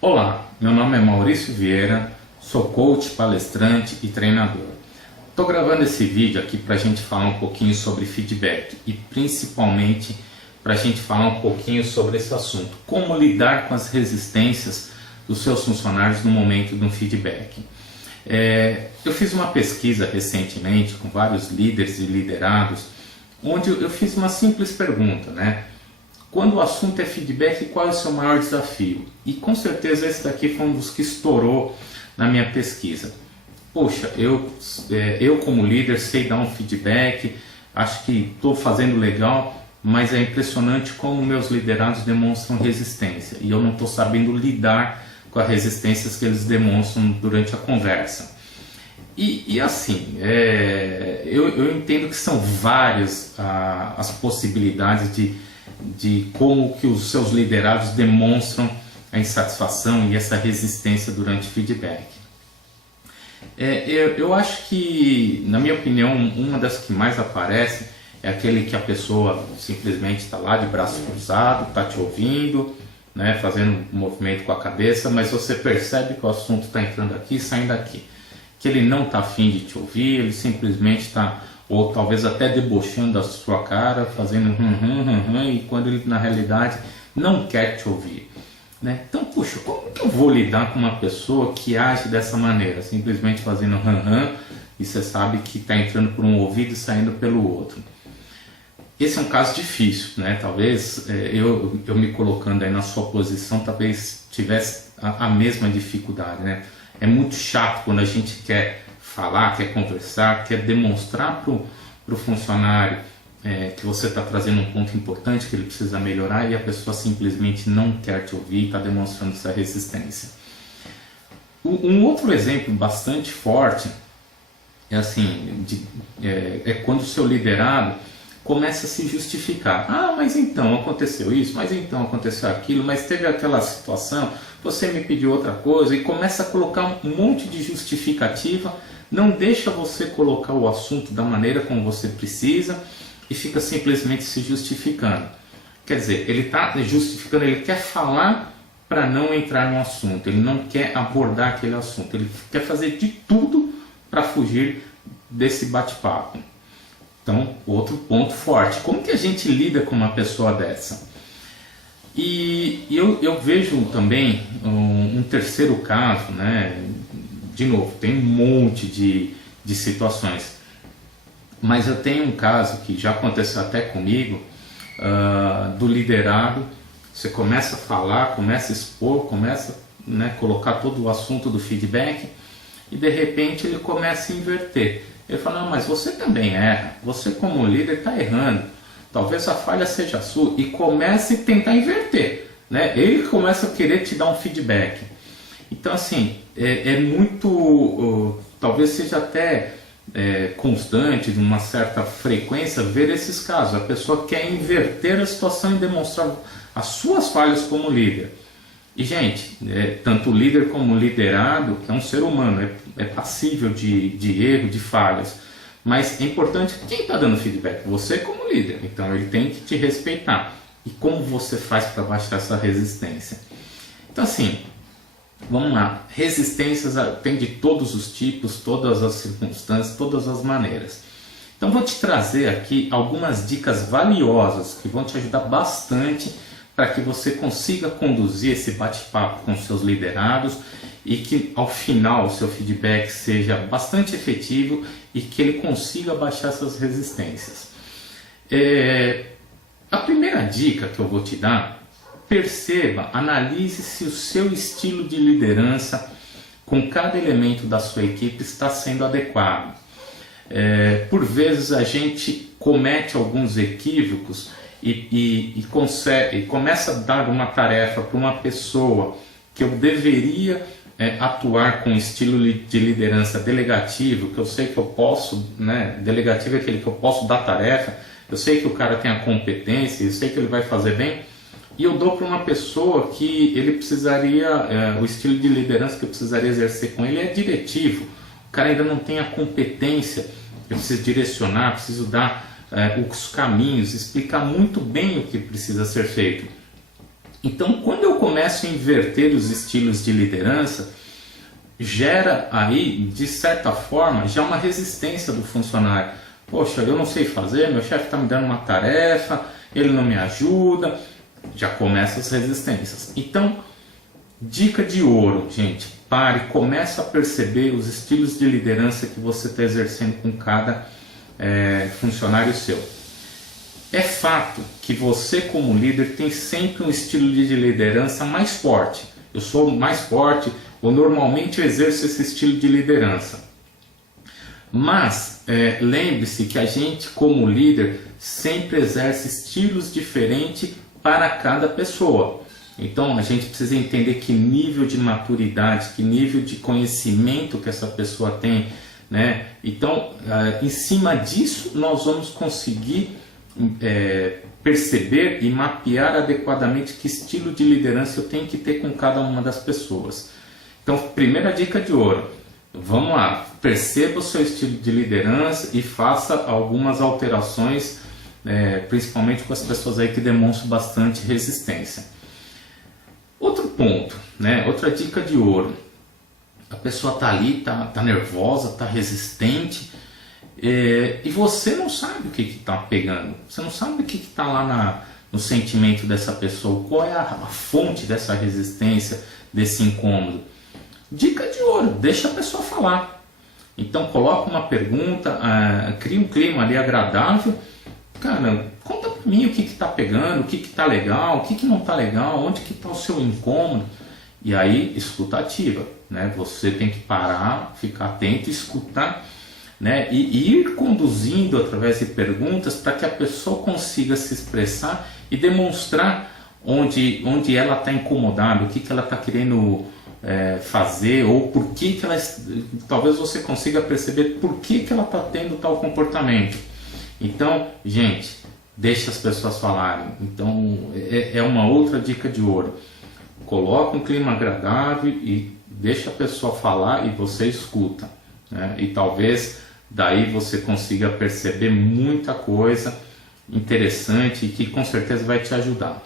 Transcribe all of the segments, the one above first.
Olá, meu nome é Maurício Vieira, sou coach, palestrante e treinador. Estou gravando esse vídeo aqui para a gente falar um pouquinho sobre feedback e principalmente para a gente falar um pouquinho sobre esse assunto, como lidar com as resistências dos seus funcionários no momento de um feedback. Eu fiz uma pesquisa recentemente com vários líderes e liderados, onde eu fiz uma simples pergunta, né? Quando o assunto é feedback, qual é o seu maior desafio? E com certeza esse daqui foi um dos que estourou na minha pesquisa. Poxa, eu como líder sei dar um feedback, acho que estou fazendo legal, mas é impressionante como meus liderados demonstram resistência e eu não estou sabendo lidar com as resistências que eles demonstram durante a conversa. E assim, eu entendo que são várias as possibilidades de como que os seus liderados demonstram a insatisfação e essa resistência durante feedback. Eu acho que, na minha opinião, uma das que mais aparece é aquele que a pessoa simplesmente está lá de braço cruzado, está te ouvindo, né, fazendo um movimento com a cabeça, mas você percebe que o assunto está entrando aqui e saindo daqui. Que ele não está afim de te ouvir, ele simplesmente está, ou talvez até debochando da sua cara, fazendo e quando ele na realidade não quer te ouvir, né? Então, puxa, como que eu vou lidar com uma pessoa que age dessa maneira, simplesmente fazendo e você sabe que está entrando por um ouvido e saindo pelo outro? Esse é um caso difícil, né? Talvez eu me colocando aí na sua posição, talvez tivesse a mesma dificuldade, né? É muito chato quando a gente quer falar, quer conversar, quer demonstrar para o funcionário que você está trazendo um ponto importante, que ele precisa melhorar, e a pessoa simplesmente não quer te ouvir e está demonstrando essa resistência. Um outro exemplo bastante forte é assim, quando o seu liderado começa a se justificar. Ah, mas então aconteceu isso, mas então aconteceu aquilo, mas teve aquela situação, você me pediu outra coisa, e começa a colocar um monte de justificativa, não deixa você colocar o assunto da maneira como você precisa e fica simplesmente se justificando. Quer dizer, ele está justificando, ele quer falar para não entrar no assunto, ele não quer abordar aquele assunto, ele quer fazer de tudo para fugir desse bate-papo. Então, outro ponto forte. Como que a gente lida com uma pessoa dessa? E eu vejo também um terceiro caso, né? De novo, tem um monte de situações. Mas eu tenho um caso que já aconteceu até comigo, do liderado. Você começa a falar, começa a expor, começa a colocar todo o assunto do feedback e de repente ele começa a inverter. Ele fala, não, mas você também erra, você como líder está errando, talvez a falha seja sua, e começa a tentar inverter, né? Ele começa a querer te dar um feedback. Então assim, é muito, talvez seja até constante, de uma certa frequência, ver esses casos. A pessoa quer inverter a situação e demonstrar as suas falhas como líder. E gente, tanto o líder como o liderado é um ser humano, é passível de erro, de falhas. Mas é importante, quem está dando feedback? Você como líder, então ele tem que te respeitar. E como você faz para baixar essa resistência? Então assim, vamos lá, resistências tem de todos os tipos, todas as circunstâncias, todas as maneiras. Então vou te trazer aqui algumas dicas valiosas que vão te ajudar bastante para que você consiga conduzir esse bate-papo com seus liderados e que ao final o seu feedback seja bastante efetivo e que ele consiga baixar essas resistências. A primeira dica que eu vou te dar, perceba, analise se o seu estilo de liderança com cada elemento da sua equipe está sendo adequado. Por vezes a gente comete alguns equívocos e começa a dar uma tarefa para uma pessoa que eu deveria atuar com estilo de liderança delegativo, que eu sei que eu posso, né? Delegativo é aquele que eu posso dar tarefa, eu sei que o cara tem a competência, eu sei que ele vai fazer bem, e eu dou para uma pessoa que ele precisaria, o estilo de liderança que eu precisaria exercer com ele é diretivo, o cara ainda não tem a competência, eu preciso direcionar, preciso dar os caminhos, explicar muito bem o que precisa ser feito. Então, quando eu começo a inverter os estilos de liderança, gera aí, de certa forma, já uma resistência do funcionário. Poxa, eu não sei fazer, meu chefe está me dando uma tarefa, ele não me ajuda, já começa as resistências. Então, dica de ouro, gente, pare, comece a perceber os estilos de liderança que você está exercendo com cada funcionário seu. É fato que você, como líder, tem sempre um estilo de liderança mais forte. Eu sou mais forte, ou normalmente eu exerço esse estilo de liderança. Mas lembre-se que a gente, como líder, sempre exerce estilos diferentes para cada pessoa. Então a gente precisa entender que nível de maturidade, que nível de conhecimento que essa pessoa tem, né? Então, em cima disso, nós vamos conseguir perceber e mapear adequadamente que estilo de liderança eu tenho que ter com cada uma das pessoas. Então, primeira dica de ouro, vamos lá, perceba o seu estilo de liderança e faça algumas alterações, principalmente com as pessoas aí que demonstram bastante resistência. Outro ponto, né? Outra dica de ouro, a pessoa está ali, tá nervosa, está resistente, e você não sabe o que está pegando, você não sabe o que está lá no sentimento dessa pessoa, qual é a fonte dessa resistência, desse incômodo. Dica de ouro, deixa a pessoa falar. Então coloca uma pergunta, cria um clima ali agradável. Cara, conta para mim o que está pegando, o que está legal, o que não está legal, onde que está o seu incômodo. E aí, escuta ativa, né? Você tem que parar, ficar atento, escutar, né? E ir conduzindo através de perguntas para que a pessoa consiga se expressar e demonstrar onde ela está incomodada, o que ela está querendo fazer, ou por que ela, talvez você consiga perceber por que ela está tendo tal comportamento. Então, gente, deixa as pessoas falarem. Então, é uma outra dica de ouro. Coloca um clima agradável e deixa a pessoa falar e você escuta, né? E talvez daí você consiga perceber muita coisa interessante e que com certeza vai te ajudar.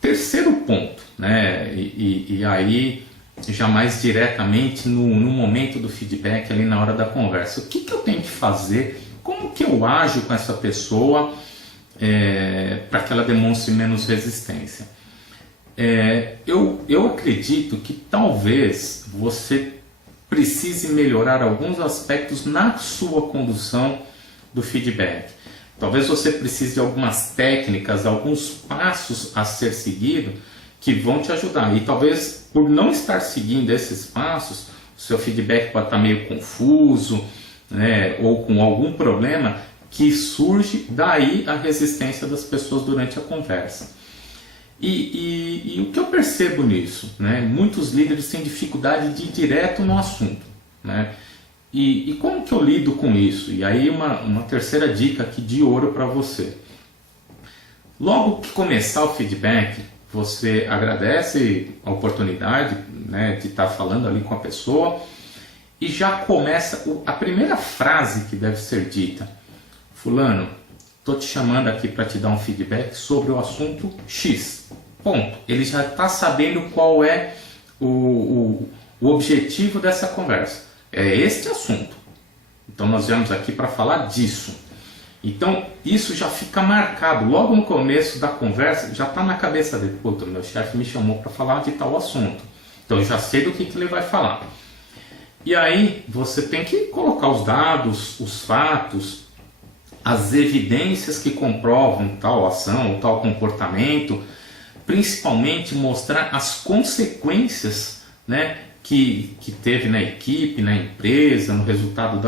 Terceiro ponto, né? E aí já mais diretamente no momento do feedback, ali na hora da conversa, o que eu tenho que fazer, como que eu ajo com essa pessoa para que ela demonstre menos resistência. Eu acredito que talvez você precise melhorar alguns aspectos na sua condução do feedback. Talvez você precise de algumas técnicas, alguns passos a ser seguido que vão te ajudar. E talvez por não estar seguindo esses passos, o seu feedback pode estar meio confuso, né, ou com algum problema que surge daí a resistência das pessoas durante a conversa. E o que eu percebo nisso, né? Muitos líderes têm dificuldade de ir direto no assunto, né? E como que eu lido com isso? E aí uma terceira dica aqui de ouro para você. Logo que começar o feedback, você agradece a oportunidade, né, de estar falando ali com a pessoa e já começa a primeira frase que deve ser dita. Fulano, estou te chamando aqui para te dar um feedback sobre o assunto X. Ponto. Ele já está sabendo qual é o objetivo dessa conversa. É este assunto. Então nós viemos aqui para falar disso. Então isso já fica marcado. Logo no começo da conversa, já está na cabeça dele. Puta, meu chefe me chamou para falar de tal assunto. Então eu já sei do que ele vai falar. E aí você tem que colocar os dados, os fatos, as evidências que comprovam tal ação ou tal comportamento, principalmente mostrar as consequências, né, que teve na equipe, na empresa, no resultado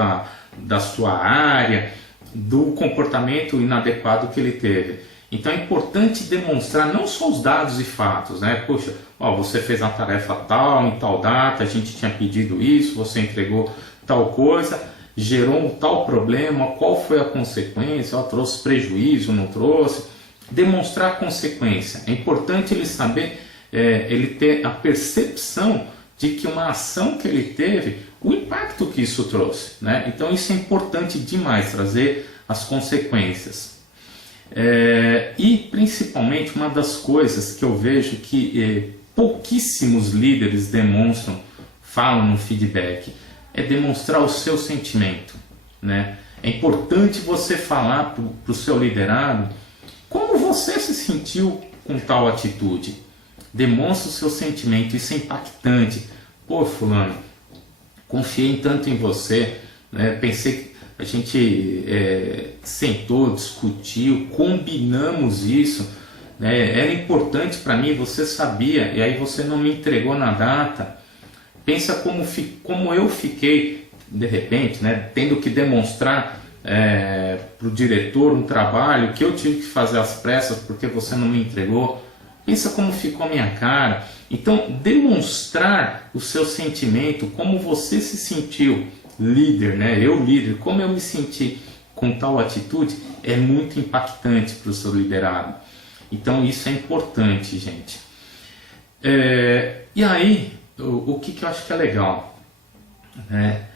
da sua área, do comportamento inadequado que ele teve. Então é importante demonstrar não só os dados e fatos, né? Poxa, você fez uma tarefa tal, em tal data, a gente tinha pedido isso, você entregou tal coisa, gerou um tal problema, qual foi a consequência, trouxe prejuízo, não trouxe. Demonstrar a consequência. É importante ele saber, ele ter a percepção de que uma ação que ele teve, o impacto que isso trouxe, né? Então isso é importante demais, trazer as consequências. E principalmente uma das coisas que eu vejo que pouquíssimos líderes demonstram, falam no feedback, é demonstrar o seu sentimento, né? É importante você falar para o seu liderado como você se sentiu com tal atitude. Demonstra o seu sentimento, isso é impactante. Pô, fulano, confiei tanto em você, né? Pensei que a gente sentou, discutiu, combinamos isso, né? Era importante para mim, você sabia, e aí você não me entregou na data. Pensa como eu fiquei, de repente, né? Tendo que demonstrar para o diretor um trabalho que eu tive que fazer às pressas porque você não me entregou. Pensa como ficou a minha cara. Então, demonstrar o seu sentimento, como você se sentiu, líder, né? Eu líder, como eu me senti com tal atitude, é muito impactante para o seu liderado. Então, isso é importante, gente. E aí, o que eu acho que é legal, né?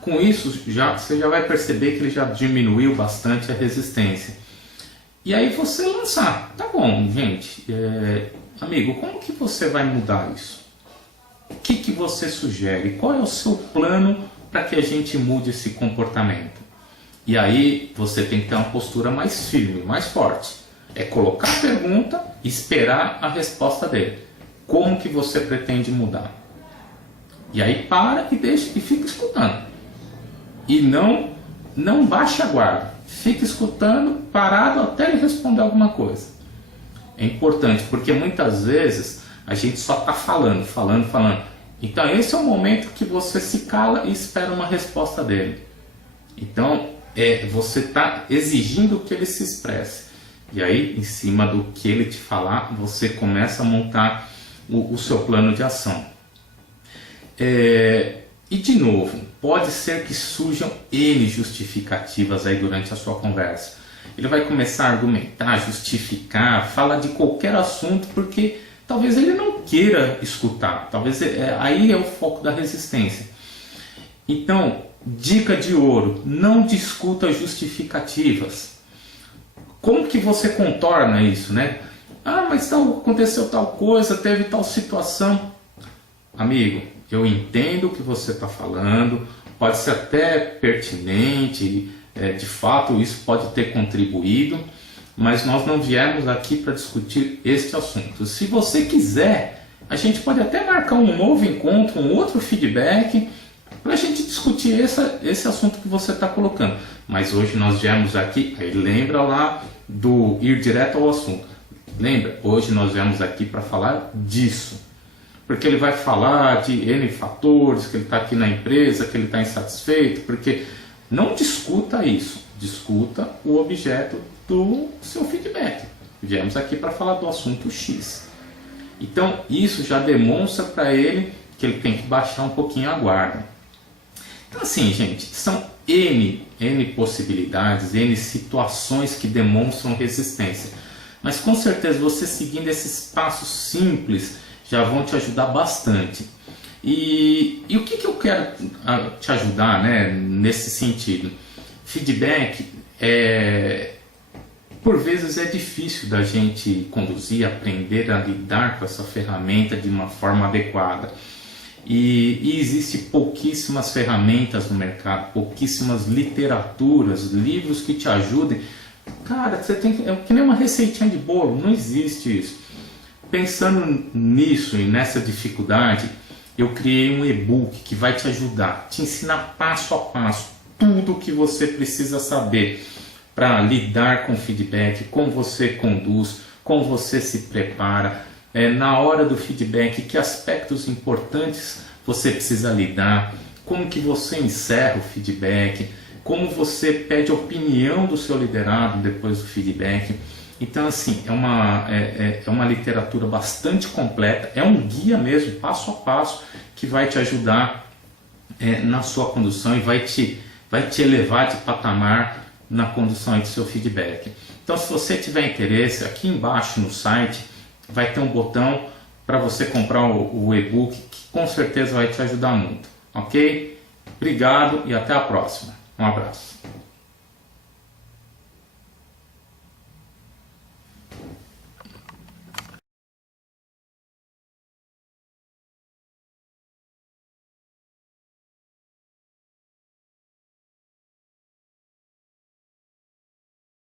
Com isso, você já vai perceber que ele já diminuiu bastante a resistência. E aí você lançar, tá bom, gente, amigo, como que você vai mudar isso? O que você sugere? Qual é o seu plano para que a gente mude esse comportamento? E aí você tem que ter uma postura mais firme, mais forte. É colocar a pergunta e esperar a resposta dele. Como que você pretende mudar? E aí para e deixa e fica escutando. E não baixe a guarda. Fique escutando, parado até ele responder alguma coisa. É importante, porque muitas vezes a gente só está falando. Então esse é o momento que você se cala e espera uma resposta dele. Então você está exigindo que ele se expresse. E aí, em cima do que ele te falar, você começa a montar o seu plano de ação. E de novo, pode ser que surjam N justificativas aí durante a sua conversa. Ele vai começar a argumentar, justificar, falar de qualquer assunto, porque talvez ele não queira escutar. Talvez aí é o foco da resistência. Então, dica de ouro, não discuta justificativas. Como que você contorna isso, né? Ah, mas aconteceu tal coisa, teve tal situação. Amigo, eu entendo o que você está falando, pode ser até pertinente, de fato isso pode ter contribuído, mas nós não viemos aqui para discutir este assunto. Se você quiser, a gente pode até marcar um novo encontro, um outro feedback, para a gente discutir esse assunto que você está colocando. Mas hoje nós viemos aqui, aí lembra lá do ir direto ao assunto. Lembra? Hoje nós viemos aqui para falar disso. Porque ele vai falar de N fatores, que ele está aqui na empresa, que ele está insatisfeito, porque não discuta isso, discuta o objeto do seu feedback. Viemos aqui para falar do assunto X. Então isso já demonstra para ele que ele tem que baixar um pouquinho a guarda. Então assim, gente, são N possibilidades, N situações que demonstram resistência. Mas com certeza você seguindo esses passos simples já vão te ajudar bastante. E o que eu quero te ajudar, né, nesse sentido? Feedback, por vezes é difícil da gente conduzir, aprender a lidar com essa ferramenta de uma forma adequada. E existem pouquíssimas ferramentas no mercado, pouquíssimas literaturas, livros que te ajudem. Cara, você tem que nem uma receitinha de bolo, não existe isso. Pensando nisso e nessa dificuldade, eu criei um e-book que vai te ajudar, te ensinar passo a passo tudo o que você precisa saber para lidar com feedback, como você conduz, como você se prepara, na hora do feedback, que aspectos importantes você precisa lidar, como que você encerra o feedback, como você pede a opinião do seu liderado depois do feedback. Então assim, é uma literatura bastante completa, é um guia mesmo, passo a passo, que vai te ajudar na sua condução e vai te elevar de patamar na condução do seu feedback. Então se você tiver interesse, aqui embaixo no site vai ter um botão para você comprar o e-book, que com certeza vai te ajudar muito, ok? Obrigado e até a próxima. Um abraço.